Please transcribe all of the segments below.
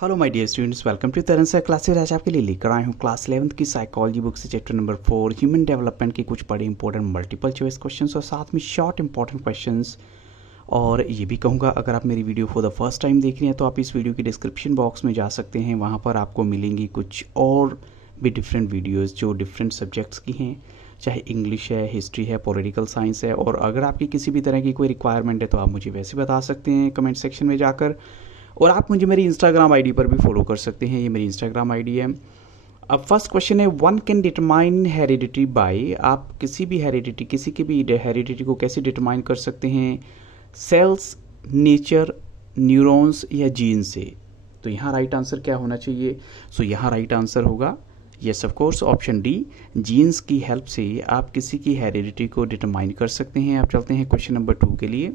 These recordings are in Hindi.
Hello my dear students, welcome to Taran sir classes. आज आपके लिए लेकर आए हूँ क्लास 11th की साइकोलॉजी बुक से चैप्टर नंबर 4 ह्यूमन डेवलपमेंट के कुछ बड़े इंपॉर्टेंट मल्टीपल चॉइस क्वेश्चंस और साथ में शॉर्ट इंपॉर्टेंट क्वेश्चंस। और ये भी कहूँगा, अगर आप मेरी video for the first time देख रहे हैं तो आप इस वीडियो की डिस्क्रिप्शन बॉक्स में जा सकते हैं। वहाँ पर आपको मिलेंगी कुछ और भी डिफरेंट वीडियोज़ जो डिफरेंट सब्जेक्ट्स की हैं, चाहे इंग्लिश है, हिस्ट्री है, पॉलिटिकल साइंस है। और अगर आपकी किसी भी तरह की कोई रिक्वायरमेंट है तो आप मुझे वैसे बता सकते हैं कमेंट सेक्शन में जाकर। और आप मुझे मेरी इंस्टाग्राम आईडी पर भी फॉलो कर सकते हैं, ये मेरी इंस्टाग्राम आईडी है। अब फर्स्ट क्वेश्चन है, one can determine heredity by. आप किसी भी हेरिडिटी, किसी की भी हेरिडिटी को कैसे डिटरमाइन कर सकते हैं? सेल्स, नेचर, न्यूरॉन्स या जीन से। तो यहाँ राइट आंसर क्या होना चाहिए? सो यहाँ राइट आंसर होगा yes of course option D, genes की हेल्प से आप किसी की हेरिडिटी को डिटरमाइन कर सकते हैं। आप चलते हैं क्वेश्चन नंबर 2 के लिए।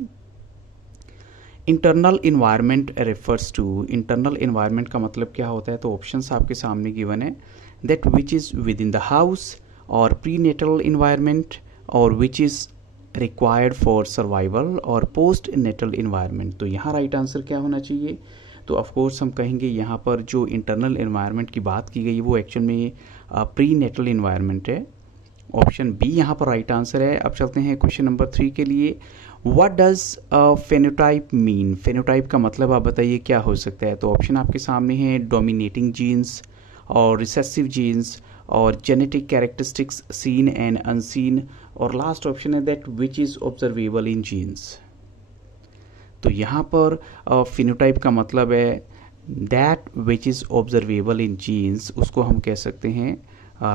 Internal environment refers to. Internal environment का मतलब क्या होता है? तो ऑप्शंस आपके सामने गिवन है, that which is with in the house और प्री नेटल इन्वायरमेंट और which is required for survival और पोस्ट नेटल इन्वायरमेंट। तो यहाँ राइट आंसर क्या होना चाहिए? तो ऑफकोर्स हम कहेंगे यहाँ पर जो इंटरनल इन्वायरमेंट की बात की गई वो एक्चुअल में प्री नेटल इन्वायरमेंट है। ऑप्शन बी यहाँ पर राइट आंसर है। अब चलते हैं क्वेश्चन नंबर 3 के लिए। What does phenotype mean? Phenotype का मतलब आप बताइए क्या हो सकता है? तो ऑप्शन आपके सामने है, डोमिनेटिंग जीन्स और रिसेसिव जीन्स और genetic characteristics seen and unseen, और लास्ट ऑप्शन है that which is observable in genes. तो यहाँ पर फिनोटाइप का मतलब है that which is observable in genes, उसको हम कह सकते हैं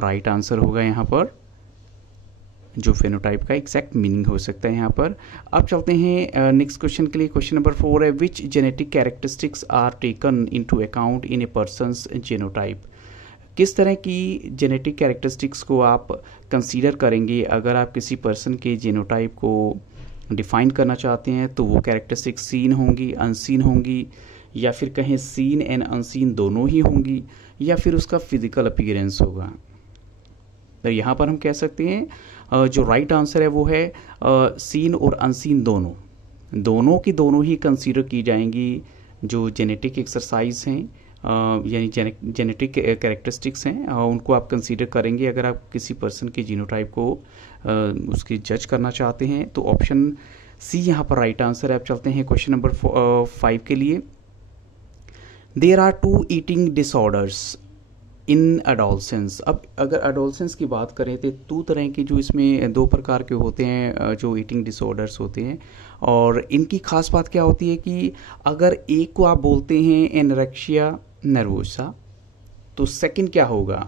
राइट आंसर होगा यहाँ पर, जो फेनोटाइप का एग्जैक्ट मीनिंग हो सकता है यहाँ पर। अब चलते हैं नेक्स्ट क्वेश्चन के लिए। क्वेश्चन नंबर 4 है, which genetic characteristics are taken into account in a person's genotype? किस तरह की जेनेटिक कैरेक्टरिस्टिक्स को आप कंसीडर करेंगे अगर आप किसी पर्सन के जीनोटाइप को डिफाइन करना चाहते हैं? तो वो कैरेक्टरिस्टिक्स सीन होंगी, अनसीन होंगी, या फिर कहें सीन एंड अनसीन दोनों ही होंगी, या फिर उसका फिजिकल अपीयरेंस होगा। तो यहाँ पर हम कह सकते हैं जो राइट आंसर है वो है सीन और अनसीन दोनों की दोनों ही कंसीडर की जाएंगी। जो जेनेटिक एक्सरसाइज हैं यानी जेनेटिक कैरेक्टरिस्टिक्स हैं उनको आप कंसीडर करेंगे अगर आप किसी पर्सन के जीनोटाइप को उसकी जज करना चाहते हैं। तो ऑप्शन सी यहाँ पर राइट आंसर है। अब चलते हैं क्वेश्चन नंबर 5 के लिए। There are 2 eating disorders in adolescence. अब अगर एडोलसेंस की बात करें तो 2 तरह की जो इसमें 2 प्रकार के होते हैं जो ईटिंग डिसऑर्डर्स होते हैं, और इनकी खास बात क्या होती है कि अगर एक को आप बोलते हैं एनोरेक्सिया नर्वोसा, तो सेकंड क्या होगा?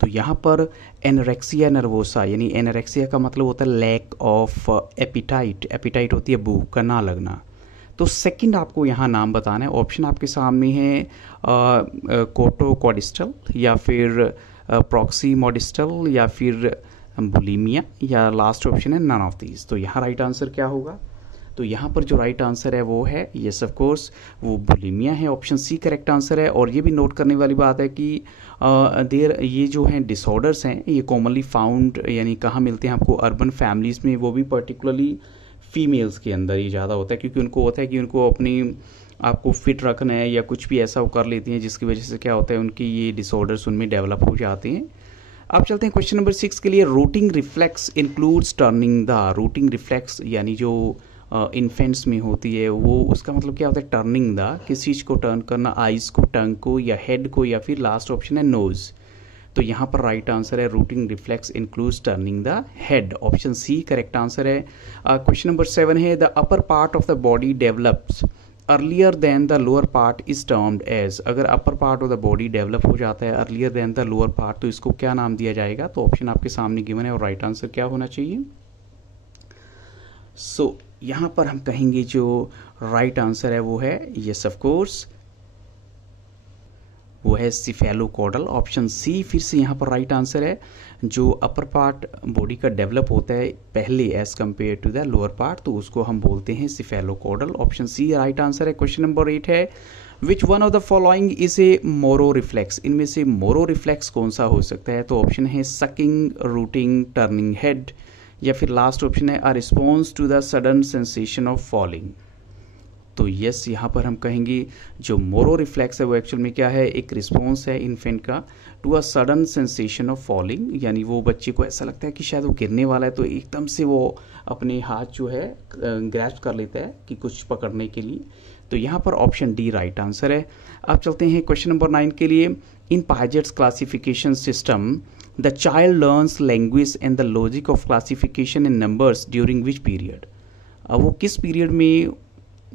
तो यहाँ पर एनोरेक्सिया नर्वोसा यानी एनोरेक्सिया का मतलब होता है लैक ऑफ एपिटाइट। एपिटाइट होती है भूख का ना लगना। तो सेकंड आपको यहाँ नाम बताना है। ऑप्शन आपके सामने है कोटोकॉडिस्टल या फिर प्रॉक्सीमोडिस्टल या फिर बुलिमिया, या लास्ट ऑप्शन है नन ऑफ दीज। तो यहाँ राइट आंसर क्या होगा? तो यहाँ पर जो राइट आंसर है वो है यस ऑफ कोर्स वो बुलिमिया है। ऑप्शन सी करेक्ट आंसर है। और ये भी नोट करने वाली बात है कि ये जो हैं डिसऑर्डर्स हैं ये कॉमनली फाउंड यानी कहाँ मिलते हैं आपको? अर्बन फैमिलीज़ में, वो भी पर्टिकुलरली फीमेल्स के अंदर ये ज़्यादा होता है, क्योंकि उनको होता है कि उनको अपनी आपको फिट रखना है या कुछ भी ऐसा वो कर लेती हैं जिसकी वजह से क्या होता है उनकी ये डिसऑर्डर्स उनमें डेवलप हो जाते हैं। अब चलते हैं क्वेश्चन नंबर 6 के लिए। Routing reflex includes turning the. Routing reflex यानी जो इन्फेंट्स में होती है वो उसका मतलब क्या होता है? Turning the. किस चीज़ को टर्न करना? आइज़ को, टंग को, या हेड को, या फिर लास्ट ऑप्शन है नोज़। तो यहाँ पर राइट आंसर है rooting reflex includes turning the head. Option C correct answer है। क्वेश्चन नंबर 7 है, the upper part of the body develops earlier than the lower part is termed as. अगर upper part of the body develop हो जाता है earlier than the lower part, तो इसको क्या नाम दिया जाएगा? तो ऑप्शन आपके सामने गिवन है और राइट आंसर क्या होना चाहिए? सो यहाँ पर हम कहेंगे जो राइट आंसर है वो है यस ऑफ कोर्स वो है सिफेलोकॉडल। ऑप्शन सी फिर से यहाँ पर राइट आंसर है। जो अपर पार्ट बॉडी का डेवलप होता है पहले as compared to the lower part, तो उसको हम बोलते हैं cephalocaudal. Option C right answer है। क्वेश्चन नंबर 8 है, which one of the following is a Moro reflex? इनमें से मोरो रिफ्लेक्स कौन सा हो सकता है? तो ऑप्शन है सकिंग, रूटिंग, टर्निंग हेड, या फिर लास्ट ऑप्शन है a response to the sudden sensation of falling. तो यस, यहाँ पर हम कहेंगे जो मोरो रिफ्लेक्स है वो एक्चुअल में क्या है, एक रिस्पॉन्स है इन्फेंट का to a sudden sensation of falling, यानी वो बच्चे को ऐसा लगता है कि शायद वो गिरने वाला है, तो एकदम से वो अपने हाथ जो है ग्रैस्प कर लेता है कि कुछ पकड़ने के लिए। तो यहाँ पर ऑप्शन डी राइट आंसर है। अब चलते हैं क्वेश्चन नंबर 9 के लिए। In Piaget's classification system the child learns language and the logic of classification in numbers during which period. अब वो किस पीरियड में,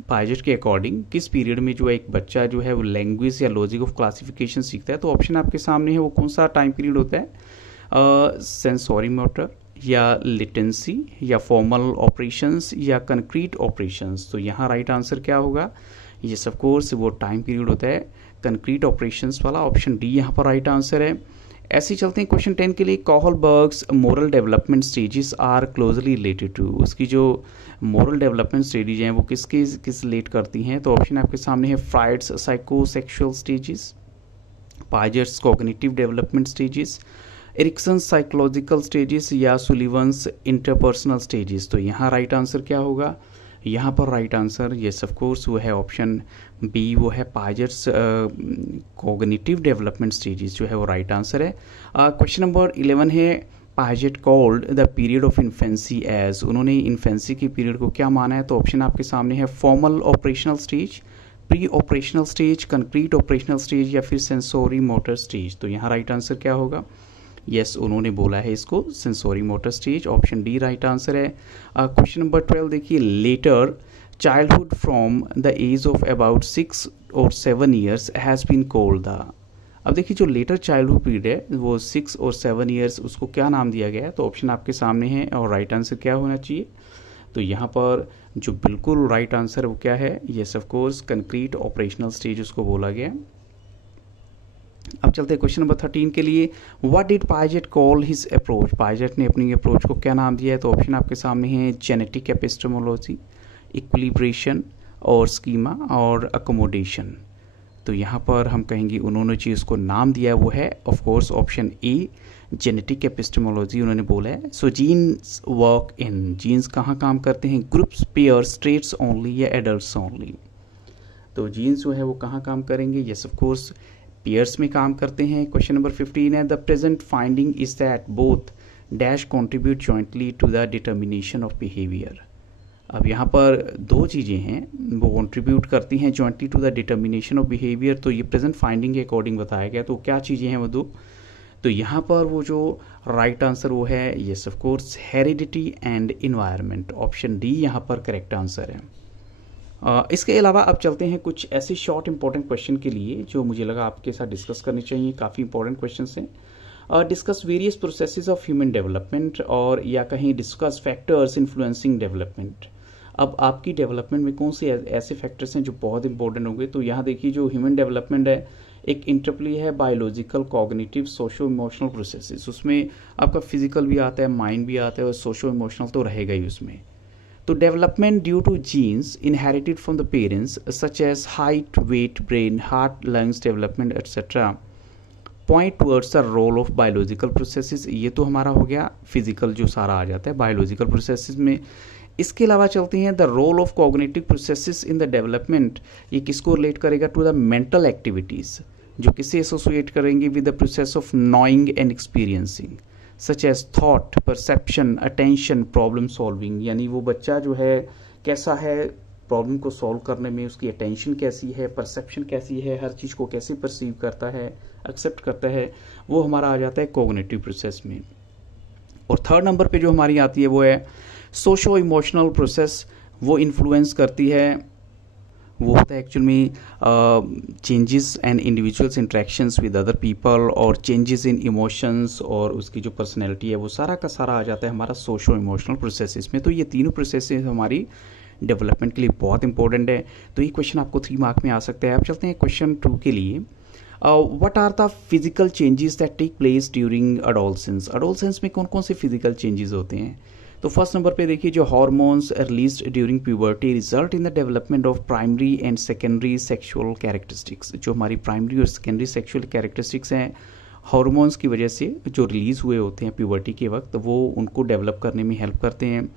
पाजेट के अकॉर्डिंग किस पीरियड में जो एक बच्चा जो है वो लैंग्वेज या लॉजिक ऑफ क्लासिफिकेशन सीखता है? तो ऑप्शन आपके सामने है, वो कौन सा टाइम पीरियड होता है? सेंसोरी मोटर या लिटेंसी या फॉर्मल ऑपरेशंस या कंक्रीट ऑपरेशंस। तो यहाँ राइट आंसर क्या होगा? यस ऑफ कोर्स वो टाइम पीरियड होता है कंक्रीट ऑपरेशंस वाला, ऑप्शन डी यहाँ पर राइट आंसर है। ऐसे ही चलते हैं क्वेश्चन 10 के लिए। Kohlberg's moral development stages are closely related to, उसकी जो मोरल डेवलपमेंट स्टेजेज हैं वो किस रिलेट करती हैं? तो ऑप्शन आपके सामने है Freud's psychosexual stages, Piaget's cognitive development stages, Erikson psychological stages या सुलिवंस इंटरपर्सनल स्टेजेस। तो यहाँ राइट आंसर क्या होगा? यहाँ पर right answer yes of course वो है ऑप्शन बी, वो है पाजेट्स कॉग्निटिव डेवलपमेंट स्टेजेस जो है वो राइट आंसर है। क्वेश्चन नंबर 11 है Piaget called the period of infancy as, उन्होंने इन्फेंसी के पीरियड को क्या माना है? तो ऑप्शन आपके सामने है formal operational stage, pre operational stage, concrete operational stage या फिर सेंसोरी मोटर स्टेज। तो यहाँ राइट आंसर क्या होगा? यस, उन्होंने बोला है इसको sensory motor stage, option D right answer है। क्वेश्चन नंबर 12 देखिए। Later childhood from the age of about 6 और 7 years has been called the. अब देखिए जो लेटर चाइल्डहुड पीरियड है वो 6 और 7 ईयर्स, उसको क्या नाम दिया गया है? तो ऑप्शन आपके सामने है और राइट आंसर क्या होना चाहिए? तो यहाँ पर जो बिल्कुल राइट आंसर वो क्या है? Yes of course concrete operational stage उसको बोला गया। अब चलते हैं क्वेश्चन नंबर 13 के लिए। What did Piaget call his approach, Piaget ने अपनी अप्रोच को क्या नाम दिया है? तो ऑप्शन आपके सामने है जेनेटिक एपिस्टेमोलॉजी, इक्विलिब्रेशन और स्कीमा और अकोमोडेशन। तो यहाँ पर हम कहेंगे उन्होंने चीज़ को नाम दिया है वो है of course option a genetic epistemology उन्होंने बोला है। सो जीन्स वर्क इन, जीन्स कहाँ काम करते हैं? ग्रुप्स, पेयर्स, ट्रेट्स ओनली या एडल्ट्स ओनली। तो जीन्स जो है वो कहाँ काम करेंगे? यस ऑफ कोर्स पेयर्स में काम करते हैं। क्वेश्चन नंबर 15 है the present finding is that both dash contribute jointly to the determination of behaviour. अब यहाँ पर दो चीज़ें हैं वो कॉन्ट्रीब्यूट करती हैं jointly to the determination of behaviour, तो ये प्रेजेंट फाइंडिंग के अकॉर्डिंग बताया गया। तो क्या चीज़ें हैं वो दो? तो यहाँ पर वो जो राइट आंसर वो है yes of course heredity and environment, option D यहाँ पर करेक्ट आंसर है। इसके अलावा अब चलते हैं कुछ ऐसे शॉर्ट इंपॉर्टेंट क्वेश्चन के लिए जो मुझे लगा आपके साथ डिस्कस करने चाहिए, काफ़ी इंपॉर्टेंट क्वेश्चन हैं। Discuss various processes of human development और या कहीं डिस्कस फैक्टर्स इन्फ्लुएंसिंग डेवलपमेंट। अब आपकी डेवलपमेंट में कौन से ऐसे फैक्टर्स हैं जो बहुत इंपॉर्टेंट होंगे? तो यहाँ देखिए जो ह्यूमन डेवलपमेंट है एक इंटरप्ले है biological, cognitive, socio emotional processes, उसमें आपका फिजिकल भी आता है, माइंड भी आता है और सोशो इमोशनल तो रहेगा ही उसमें। तो development due to genes inherited from the parents such as height, weight, brain, heart, lungs development etcetera point towards the role of biological processes. ये तो हमारा हो गया फिजिकल जो सारा आ जाता है बायोलॉजिकल प्रोसेसेस में। इसके अलावा चलते हैं the role of cognitive processes in the development, ये किसको रिलेट करेगा? टू द मेंटल एक्टिविटीज़, जो किससे एसोसिएट करेंगे? With the process of knowing and experiencing such as thought, perception, attention, problem solving. यानी वो बच्चा जो है कैसा है प्रॉब्लम को सॉल्व करने में, उसकी अटेंशन कैसी है, परसेप्शन कैसी है, हर चीज़ को कैसे परसीव करता है, एक्सेप्ट करता है, वो हमारा आ जाता है कॉग्निटिव प्रोसेस में। और थर्ड नंबर पे जो हमारी आती है वो है सोशो इमोशनल प्रोसेस, वो इन्फ्लुएंस करती है, वो होता है एक्चुअल में changes and individuals interactions with other people और चेंजेस इन इमोशंस और उसकी जो पर्सनैलिटी है वो सारा का सारा आ जाता है हमारा सोशो इमोशनल प्रोसेसेस में। तो ये तीनों प्रोसेसेस हमारी डेवलपमेंट के लिए बहुत इंपॉर्टेंट है। तो ये क्वेश्चन आपको 3 मार्क में आ सकता है। अब चलते हैं क्वेश्चन 2 के लिए। What are the physical changes that take place during adolescence. Adolescence में कौन कौन से फिजिकल चेंजेस होते हैं? तो फर्स्ट नंबर पे देखिए जो hormones released during puberty result in the development of primary and secondary sexual characteristics. जो हमारी प्राइमरी और सेकेंडरी सेक्सुअल कैरेक्टरिस्टिक्स हैं हार्मोन्स की वजह से जो रिलीज़ हुए होते हैं प्यूबर्टी के वक्त, वो उनको डेवलप करने में हेल्प करते हैं।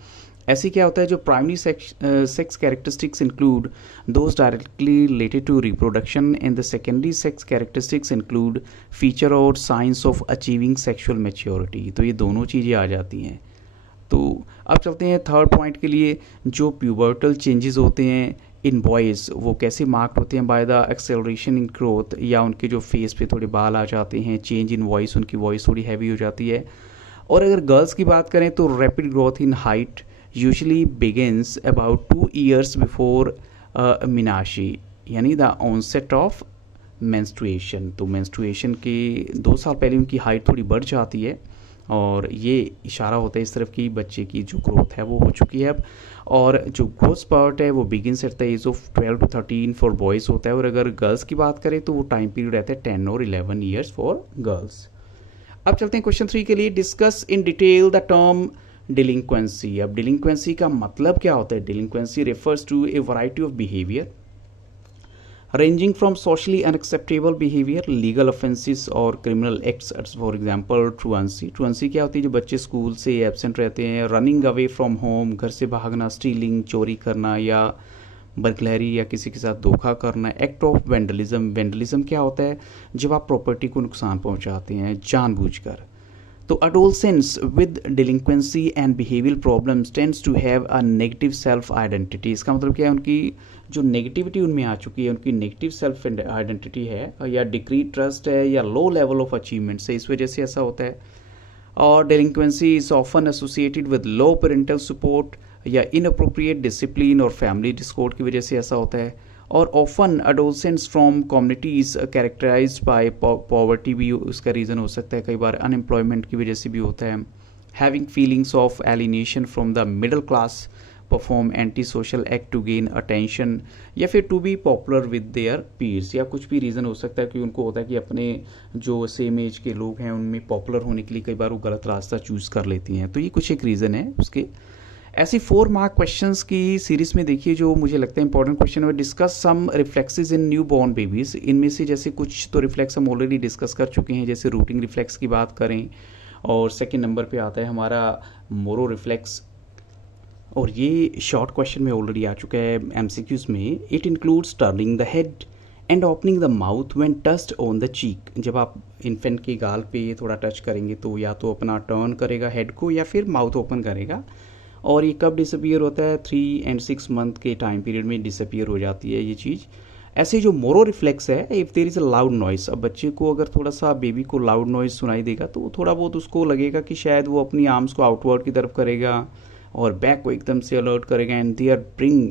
ऐसे क्या होता है, जो primary sex characteristics include those directly related to reproduction and the secondary sex characteristics include feature और signs of achieving sexual maturity. तो ये दोनों चीज़ें आ जाती हैं। तो अब चलते हैं थर्ड पॉइंट के लिए। जो प्यूबर्टल चेंजेस होते हैं इन बॉयज़ वो कैसे मार्क्ड होते हैं, by the acceleration in growth, या उनके जो फेस पे थोड़े बाल आ जाते हैं, चेंज इन वॉइस, उनकी वॉइस थोड़ी हैवी हो जाती है। और अगर गर्ल्स की बात करें तो rapid growth in height usually begins about 2 years before menarche, यानी द ऑनसेट ऑफ मेंस्ट्रुएशन। तो मेंस्ट्रुएशन के 2 साल पहले उनकी हाइट थोड़ी बढ़ जाती है, और ये इशारा होता है इस तरफ कि बच्चे की जो ग्रोथ है वो हो चुकी है अब। और जो ग्रोथ स्पर्ट है वो begins at the age of 12 to 13 for boys होता है, और अगर गर्ल्स की बात करें तो वो टाइम पीरियड रहता है 10 और 11 years फॉर गर्ल्स। अब चलते हैं क्वेश्चन 3 के लिए। Discuss in detail the term delinquency. अब डिलिंक्वेंसी का मतलब क्या होता है? Delinquency refers to a variety of behaviour ranging from socially unacceptable behavior, legal offenses और criminal acts, for example truancy। truancy क्या होती है? जो बच्चे स्कूल से एब्सेंट रहते हैं, running away from home, घर से भागना, stealing चोरी करना, या बर्गलरी या किसी के साथ धोखा करना। Act of vandalism. वेंडलिज्म क्या होता है? जब आप प्रॉपर्टी को नुकसान पहुंचाते हैं जानबूझकर। तो adolescents with delinquency and behavioral problems tends to have a negative self identity। इसका मतलब क्या है? उनकी जो नेगेटिविटी उनमें आ चुकी है, उनकी नेगेटिव सेल्फ आइडेंटिटी है, या डिक्री ट्रस्ट है, या लो लेवल ऑफ अचीवमेंट है, इस वजह से ऐसा होता है। और delinquency is often associated with low parental support या inappropriate discipline और family discord की वजह से ऐसा होता है। और often adolescents from communities characterized by poverty भी उसका रीज़न हो सकता है, कई बार अनएम्प्लॉयमेंट की वजह से भी होता है। having feelings of alienation from the middle class, perform anti-social act to gain attention, या फिर to be popular with their peers, या कुछ भी रीज़न हो सकता है कि उनको होता है कि अपने जो सेम एज के लोग हैं उनमें पॉपुलर होने के लिए कई बार वो गलत रास्ता चूज़ कर लेती हैं। तो ये कुछ एक रीज़न है उसके। ऐसी 4 मार्क क्वेश्चंस की सीरीज में देखिए जो मुझे लगता है इंपॉर्टेंट क्वेश्चन है। डिस्कस सम रिफ्लेक्सेस इन न्यू बॉर्न बेबीज। इनमें से जैसे कुछ तो रिफ्लेक्स हम ऑलरेडी डिस्कस कर चुके हैं, जैसे रूटिंग रिफ्लेक्स की बात करें, और सेकेंड नंबर पे आता है हमारा मोरो रिफ्लेक्स, और ये शॉर्ट क्वेश्चन में ऑलरेडी आ चुका है एमसीक्यूज में। It includes turning the head and opening the mouth when touched on the cheek. जब आप इन्फेंट के गाल पे थोड़ा टच करेंगे तो या तो अपना टर्न करेगा हेड को, या फिर माउथ ओपन करेगा। और ये कब डिसअपियर होता है? 3 and 6 मंथ के टाइम पीरियड में डिसअपियर हो जाती है ये चीज़। ऐसे जो मोरो रिफ्लेक्स है, if there is a loud noise, अब बच्चे को अगर थोड़ा सा बेबी को लाउड नॉइस सुनाई देगा तो थोड़ा बहुत उसको लगेगा कि शायद वो अपनी आर्म्स को आउटवर्ड की तरफ करेगा और बैक को एकदम से अलर्ट करेगा, and they are bring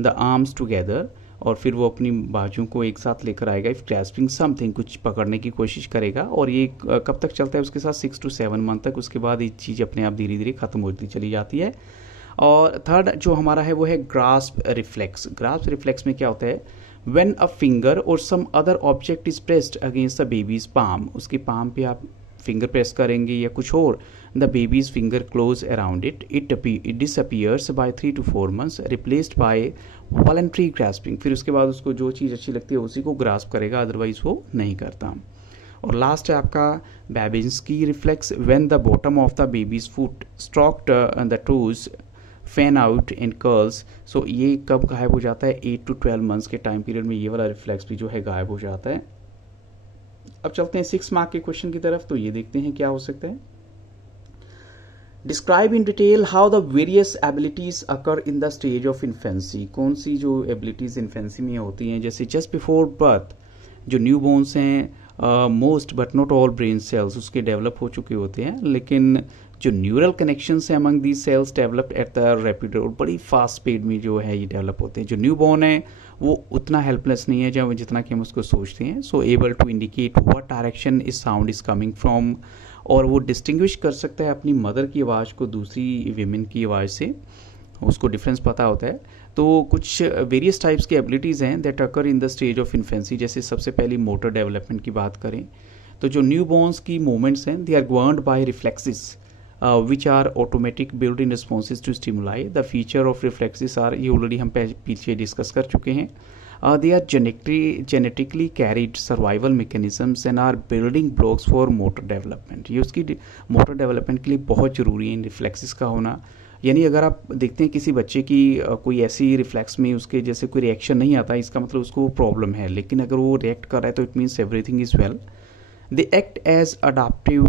the arms together, और फिर वो अपनी बाजू को एक साथ लेकर आएगा। इफ ग्रैस्पिंग समथिंग, कुछ पकड़ने की कोशिश करेगा। और ये कब तक चलता है उसके साथ? 6 to 7 मंथ तक। उसके बाद ये चीज़ अपने आप धीरे धीरे खत्म होती चली जाती है। और थर्ड जो हमारा है वो है ग्रास्प रिफ्लेक्स। ग्रास्प रिफ्लेक्स में क्या होता है? व्हेन अ फिंगर और some other object is pressed against the baby's palm, उसके पाम पे आप फिंगर प्रेस करेंगे या कुछ और, the baby's finger close around it, it disappears by 3 to 4 months, replaced by voluntary grasping. फिर उसके बाद उसको जो चीज़ अच्छी लगती है उसी को ग्रास्प करेगा, अदरवाइज वो नहीं करता। और लास्ट है आपका Babinski reflex. When the bottom of the baby's foot stroked the toes fan out in curls. So ये कब गायब हो जाता है? 8 to 12 months के टाइम पीरियड में ये वाला रिफ्लेक्स भी जो है गायब हो जाता है। अब चलते हैं 6 मार्क के क्वेश्चन की तरफ। तो ये देखते हैं क्या हो सकता है। Describe in detail how the various abilities occur in the stage of infancy. कौन सी जो एबिलिटीज इन्फेंसी में होती हैं? जैसे जस्ट बिफोर बर्थ जो न्यू बोन्स हैं, most but not all brain cells उसके डेवलप हो चुके होते हैं, लेकिन जो न्यूरल कनेक्शंस हैं among these cells developed at the rapid और बड़ी फास्ट स्पीड में जो है ये डेवलप होते हैं। जो न्यू बॉर्न है वो उतना हेल्पलेस नहीं है जब जितना कि हम उसको सोचते हैं। So able to indicate what direction is sound is coming from, और वो डिस्टिंग्विश कर सकता है अपनी मदर की आवाज़ को दूसरी वीमेन की आवाज़ से, उसको डिफरेंस पता होता है। तो कुछ वेरियस टाइप्स की एबिलिटीज़ हैं that occur in the stage of infancy. जैसे सबसे पहली मोटर डेवलपमेंट की बात करें तो जो न्यू बॉर्न्स की मूवमेंट्स हैं they are governed by reflexes which are automatic built-in responses to stimuli. The feature of reflexes are, ये ऑलरेडी हम पीछे डिस्कस कर चुके हैं। They are genetically carried survival mechanisms and are building blocks for motor development. ये उसकी मोटर डेवलपमेंट के लिए बहुत ज़रूरी है इन रिफ्लेक्सेस का होना। यानी अगर आप देखते हैं किसी बच्चे की कोई ऐसी रिफ्लेक्स में उसके जैसे कोई रिएक्शन नहीं आता, इसका मतलब उसको प्रॉब्लम है, लेकिन अगर वो रिएक्ट कर रहा है तो it means everything is well. They act as adaptive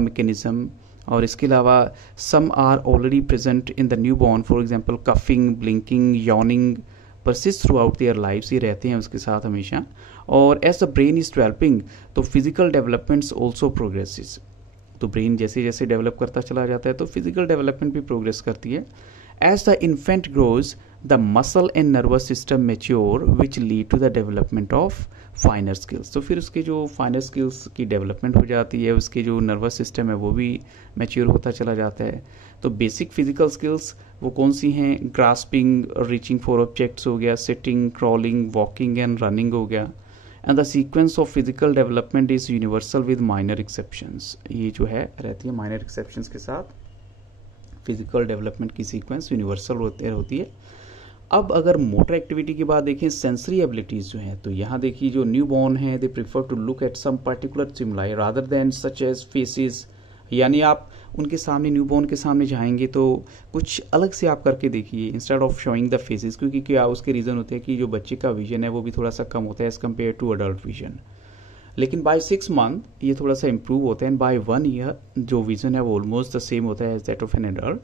mechanism, और इसके अलावा some are already present in the new born, for example coughing, blinking, yawning persist throughout their lives, ये रहते हैं उसके साथ हमेशा। और as the brain is developing तो फिजिकल डेवलपमेंट्स ऑल्सो प्रोग्रेसेस, तो ब्रेन जैसे जैसे डेवलप करता चला जाता है तो फिजिकल डेवलपमेंट भी प्रोग्रेस करती है। As the infant grows the muscle and nervous system mature which lead to the development of finer skills, तो फिर उसके जो फाइनर स्किल्स की डेवलपमेंट हो जाती है, उसके जो नर्वस सिस्टम है वो भी मैच्योर होता चला जाता है। तो बेसिक फिजिकल स्किल्स वो कौन सी हैं? ग्रास्पिंग, रीचिंग फॉर ऑब्जेक्ट्स हो गया, sitting, crawling, walking and running हो गया। And the sequence of physical development is universal with minor exceptions, ये जो है रहती है माइनर एक्सेप्शंस के साथ फिजिकल डेवलपमेंट की सीक्वेंस यूनिवर्सल होती है। अब अगर मोटर एक्टिविटी की बात देखें, सेंसरी एबिलिटीज जो हैं, तो यहाँ देखिए जो न्यू बॉर्न है they prefer to look at some particular stimuli rather than such as faces, यानी आप उनके सामने न्यू बॉर्न के सामने जाएंगे तो कुछ अलग से आप करके देखिए instead of showing the faces, क्योंकि क्या उसके रीज़न होते हैं कि जो बच्चे का विजन है वो भी थोड़ा सा कम होता है as compare to adult vision. लेकिन बाय 6 मंथ ये थोड़ा सा इंप्रूव होता है, एंड बाय 1 ईयर जो विजन है वो ऑलमोस्ट द सेम होता है as that of an adult.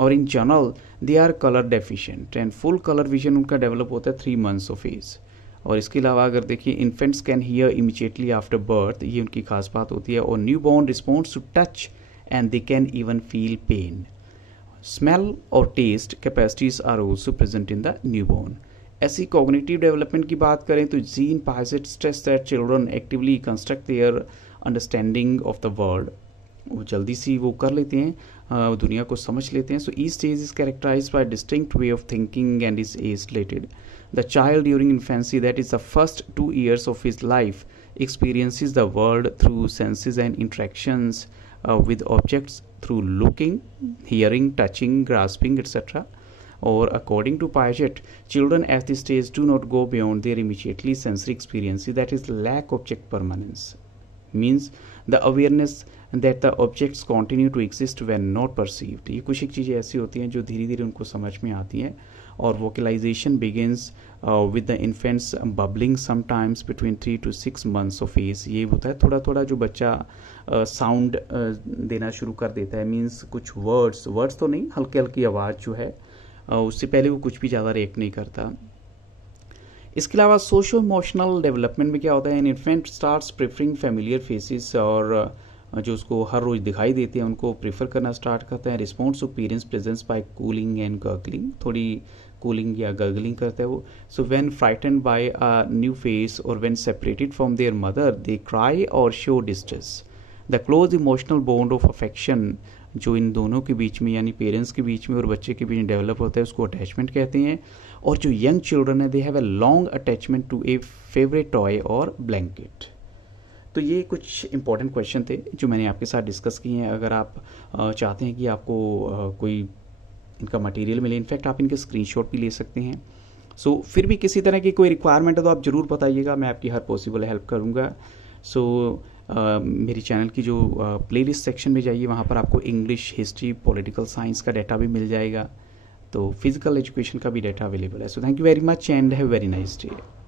और in general they are colour deficient and full colour vision उनका डेवलप होता है 3 मंथ्स ऑफ एज। और इसके अलावा अगर देखिए infants can hear immediately after birth, ये उनकी खास बात होती है। और new born responds to touch and they can even feel pain. Smell और taste capacities are also present in the new born. ऐसी कॉग्निटिव डेवलपमेंट की बात करें तो Jean Piaget stress that children actively construct their understanding of the world, वो जल्दी सी वो कर लेते हैं, दुनिया को समझ लेते हैं। So each stage is characterised by distinct way of thinking and is age related. The child during infancy, that is the first 2 years of his life, experiences the world through senses and interactions with objects through looking, hearing, touching, grasping, etc. Or according to Piaget, children at this stage do not go beyond their immediately sensory experiences, that is lack object permanence, means the awareness that the objects continue to exist when not perceived। ये कुछ एक चीज़ें ऐसी होती हैं जो धीरे धीरे उनको समझ में आती हैं। और vocalization begins with the infants bubbling sometimes between 3 to 6 months of age। ये होता है थोड़ा थोड़ा जो बच्चा साउंड देना शुरू कर देता है, मीन्स कुछ वर्ड्स तो नहीं, हल्की हल्की आवाज़ जो है उससे पहले वो कुछ भी ज़्यादा रिएक्ट नहीं करता। इसके अलावा सोशो इमोशनल डेवलपमेंट में क्या होता है, an infant starts preferring familiar faces, और जो उसको हर रोज दिखाई देते हैं उनको प्रेफर करना स्टार्ट करता है। Response to parents presence by cooing and gargling, थोड़ी कूलिंग या गर्गलिंग करता है वो। So when frightened by a new face और when separated from their mother they cry और show distress. The close emotional bond of affection जो इन दोनों के बीच में यानी पेरेंट्स के बीच में और बच्चे के बीच डेवलप होता है उसको अटैचमेंट कहते हैं। और जो यंग चिल्ड्रन है they have a long attachment to a favourite toy और ब्लैंकेट। तो ये कुछ इंपॉर्टेंट क्वेश्चन थे जो मैंने आपके साथ डिस्कस किए हैं। अगर आप चाहते हैं कि आपको कोई इनका मटेरियल मिले, इनफैक्ट आप इनके स्क्रीनशॉट भी ले सकते हैं। सो फिर भी किसी तरह की कोई रिक्वायरमेंट है तो आप ज़रूर बताइएगा, मैं आपकी हर पॉसिबल हेल्प करूँगा। सो मेरी चैनल की जो प्लेलिस्ट सेक्शन में जाइए, वहाँ पर आपको इंग्लिश, हिस्ट्री, पॉलिटिकल साइंस का डाटा भी मिल जाएगा, तो फिजिकल एजुकेशन का भी डाटा अवेलेबल है। So thank you very much and have very nice day.